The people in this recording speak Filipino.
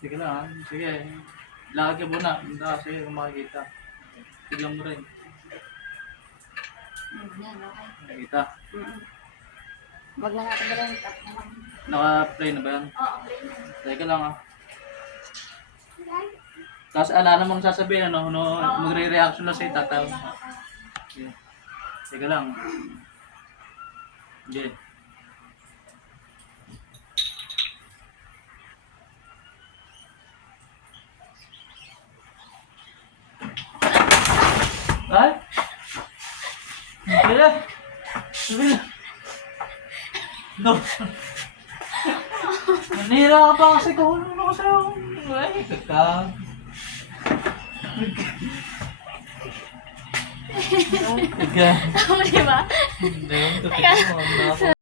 Sige lang ha. Sige. Lakad ka muna. Hindi kasi kung makikita. Tignan mo rin. Yan, okay. Nakikita. Wag na natin gawin ito. Naka-play na ba yan? Oo, play na. Teka lang ha. Tapos ano namang sasabihin ano? Magre-reaction na siya tataw. Sige. Teka lang. Sige. Ay! Sige! Sige! No! Nanira ka pa kasi kung ano ko sa'yo. Ay, kaka. Kaka. Tama, di ba? Hindi, totoo mo.